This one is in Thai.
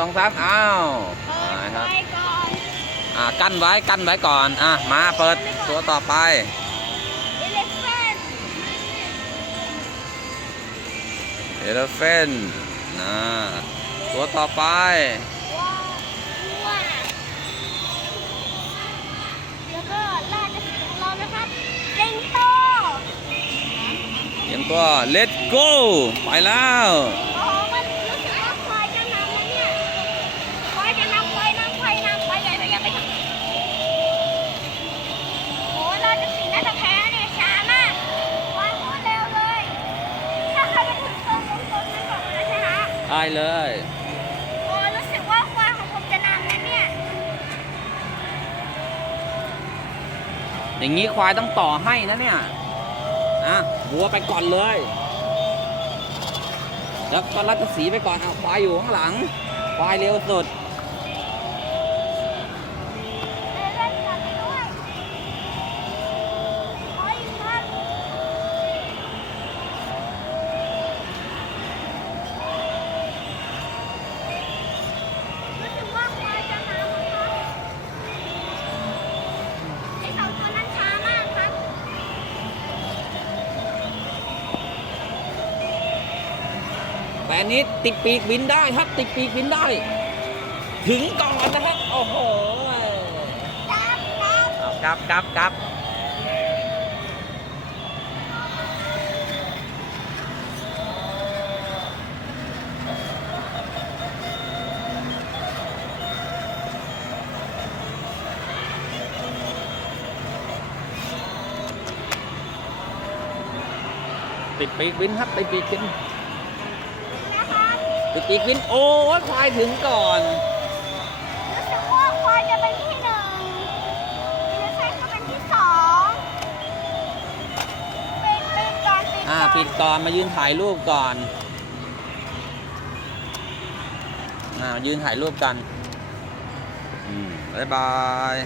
สองสามอ้าวเปิไปดครับไฟก่อนอ่ากั้นไว้กั้นไว้ก่อนอะมาเปิดตัวต่อไปเอเลฟเฟนเอลเฟนนะตัวต่อไปว้าวว้าแล้วก็ล่าจะสีของเรานะครับสิงโตเตรียมตัว let's go ไปแล้ว ไหมได้เลย โอ้รู้สึกว่าควายของผมจะนำแล้วเนี่ย อย่างนี้ควายต้องต่อให้นะเนี่ยอะวัวไปก่อนเลย แล้วก็รัชสีห์ไปก่อนเอาควายอยู่ข้างหลัง ควายเร็วสุด เล่นกันไปด้วยขออีกครับ รู้สึกว่าควายจะนำครับไอ้สองตัวนั้นช้ามากครับ แต่อันนี้ติดปีกบินได้ครับ ติดปีกบินได้ ถึงก่อนนะครับ โอ้โหจับครับเอากลับกลับกลับติดปีกบินครับติดปีกบินนะครับ ติดปีกบินโอ้ยควายถึงก่อนรู้สึกว่าควายจะเป็นที่หนึ่งหรือใช่ก็เป็นที่สองปิดปิดก่อนปิดอ่าก่อนปิดก่อนมายืนถ่ายรูปก่อนอ่ามายืนถ่ายรูปกันอืมบ๊ายบาย